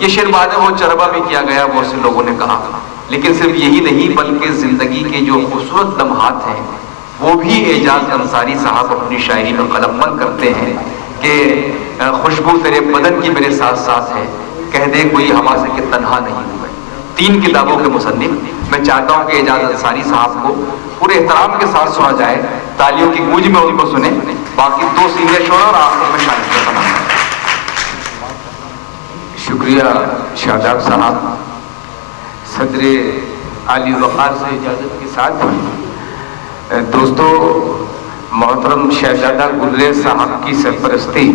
یہ شعر بعد میں وہ چربا بھی کیا گیا، بہت سے لوگوں نے کہا، لیکن صرف یہی نہیں بلکہ زندگی کے جو خوبصورت لمحات ہیں وہ بھی اعجاز انصاری صاحب اپنی شاعری میں قلم بند کرتے ہیں کہ خوشبو تیرے بدن کی میرے ساتھ ساتھ ہے، کہہ دے کوئی ہوا سے کہ تنہا نہیں ہوں میں۔ 3 کتابوں کے مصنف، میں چاہتا ہوں کہ اعجاز انصاری صاحب کو پورے احترام کے ساتھ سنا جائے، تالیوں کی گونج میں ان کو سنیں، باقی 2 سینگر شعرا اور آخر میں شاعر کا سلام۔ شکریہ شاداب صاحب۔ صدر عالی وقار سے اجازت کے ساتھ دوستو، محترم شہزادہ گلزار صاحب کی سرپرستی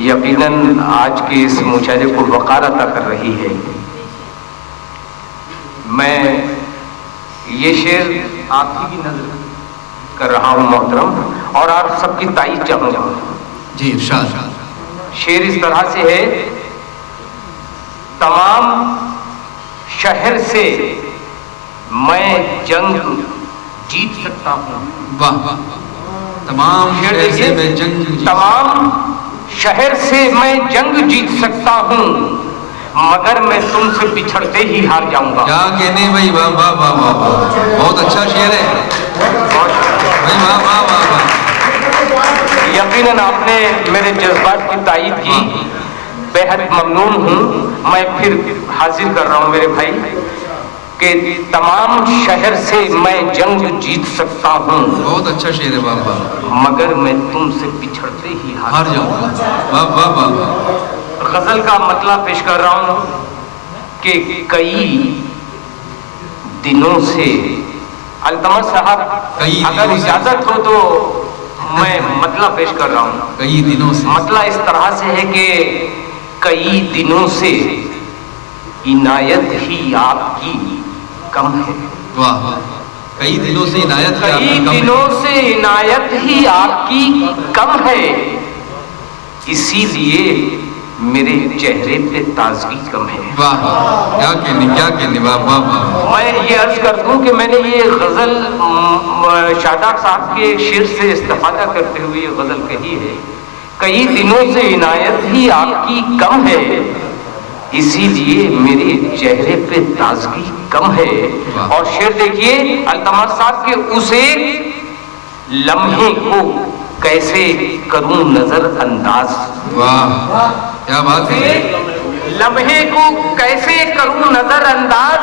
یقیناً آج کے اس مشاعرے کو وقار عطا کر رہی ہے۔ میں یہ شعر آپ کی بھی نظر کر رہا ہوں محترم، اور آپ سب کی تائید چاہوں گا۔ جی ارشاد۔ شعر اس طرح سے ہے: تمام شہر سے میں جنگ جیت سکتا ہوں۔ واہ واہ۔ تمام شہر سے میں جنگ، تمام شہر سے میں جنگ جیت سکتا ہوں، مگر میں تم سے بچھڑتے ہی ہار جاؤں گا۔ کیا کہنے بھائی، واہ واہ واہ واہ، بہت اچھا شعر ہے بھائی، واہ واہ واہ واہ۔ یقیناً آپ نے میرے جذبات کی تائید کی، بہت ممنون ہوں۔ میں پھر حاضر کر رہا ہوں میرے بھائی کہ تمام شہر سے میں جنگ جیت سکتا ہوں، بہت اچھا شعر ہے، واہ واہ، مگر میں تم سے بچھڑتے ہی ہار جاؤں گا، واہ واہ واہ واہ۔ غزل کا مطلع پیش کر رہا ہوں کہ کئی دنوں سے، التمس صاحب اگر اجازت ہو تو میں مطلع پیش کر رہا ہوں۔ کئی دنوں سے، مطلع اس طرح سے ہے کہ کئی دنوں سے عنایت ہی آپ کی کم ہے۔ واہ واہ، کئی دنوں سے عنایت ہی آپ کی کئی کم ہے، دنوں سے عنایت ہی آپ کی کم ہے، اسی لیے میرے چہرے پہ تازگی کم ہے۔ واہ واہ، کیا کہنے کیا کہنے، واہ واہ واہ۔ میں یہ عرض کر دوں کہ میں نے یہ غزل شاداب صاحب کے شعر سے استفادہ کرتے ہوئے یہ غزل کہی ہے، کئی دنوں سے عنایت ہی آپ کی کم ہے، اسی لیے میرے چہرے پہ تازگی کم ہے۔ اور شعر دیکھیے التمس صاحب کے: اس ایک لمحے کو کیسے کروں نظر انداز، واہ کیا بات ہے، لمحے کو کیسے کروں نظر انداز،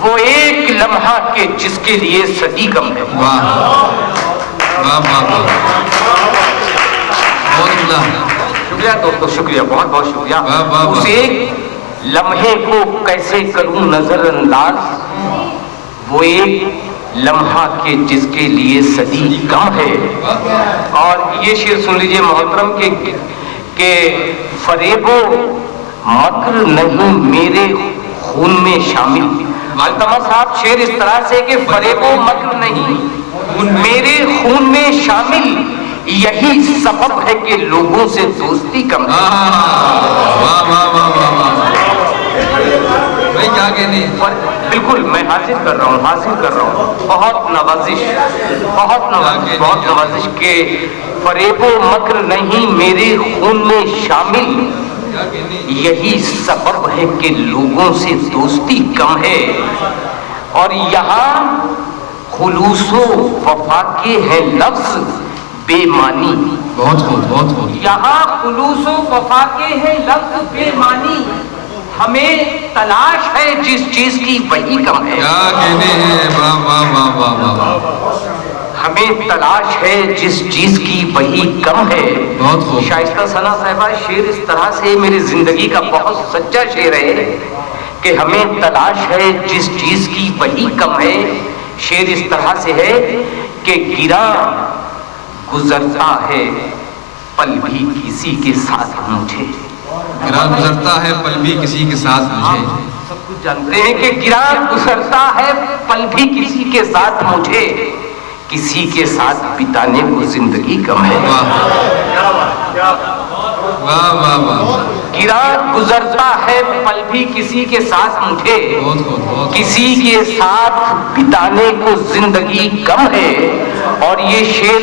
وہ ایک لمحہ کے جس کے لیے صدی کم ہے۔ واہ واہ واہ واہ، بہت بلا، شکریہ دوستو، شکریہ، بہت بہت شکریہ۔ واہ واہ واہ۔ اس ایک لمحے کو کیسے کروں نظر انداز، وہ ایک لمحہ کے جس کے لیے صدی کم ہے۔ اور یہ شعر سن لیجئے محترم کہ فریب و مکر نہیں میرے خون میں شامل۔ التمس صاحب شعر اس طرح سے کہ فریب و مکر نہیں میرے خون میں شامل، یہی سبب ہے کہ لوگوں سے دوستی کم ہے۔ واہ واہ واہ واہ واہ، بھائی کیا کہنے، بالکل میں حاصل کر رہا ہوں، بہت نوازش بہت نوازش کہ فریب و مکر نہیں میرے خون میں شامل، یہی سبب ہے کہ لوگوں سے دوستی کم ہے۔ اور یہاں خلوص و وفا کے ہے لفظ بے معنی، بہت خوب بہت خوب، یہاں خلوص و وفا کے ہے لفظ بے معنی، ہمیں تلاش ہے جس چیز کی وہی کم ہے۔ کیا کہنے ہیں، واہ واہ واہ واہ واہ، ہمیں تلاش ہے جس چیز کی وہی کم ہے۔ بہت خوب۔ شائستہ ثنا صاحبہ شعر اس طرح سے میری زندگی کا بہت سچا شعر ہے کہ ہمیں تلاش ہے جس چیز کی وہی کم ہے۔ شعر اس طرح سے ہے کہ گرا گزرتا ہے پل بھی کسی کے ساتھ مجھے، گرا گزرتا ہے پل بھی کسی کے ساتھ مجھے، سب کچھ جانتے ہیں کہ گرا گزرتا ہے پل بھی کسی کے ساتھ مجھے، کسی کے ساتھ بتانے کو زندگی کم ہے۔ واہ واہ واہ، گرا گزرتا ہے پل بھی کسی کے ساتھ مجھے، کسی کے ساتھ بتانے کو زندگی کم ہے۔ اور یہ شعر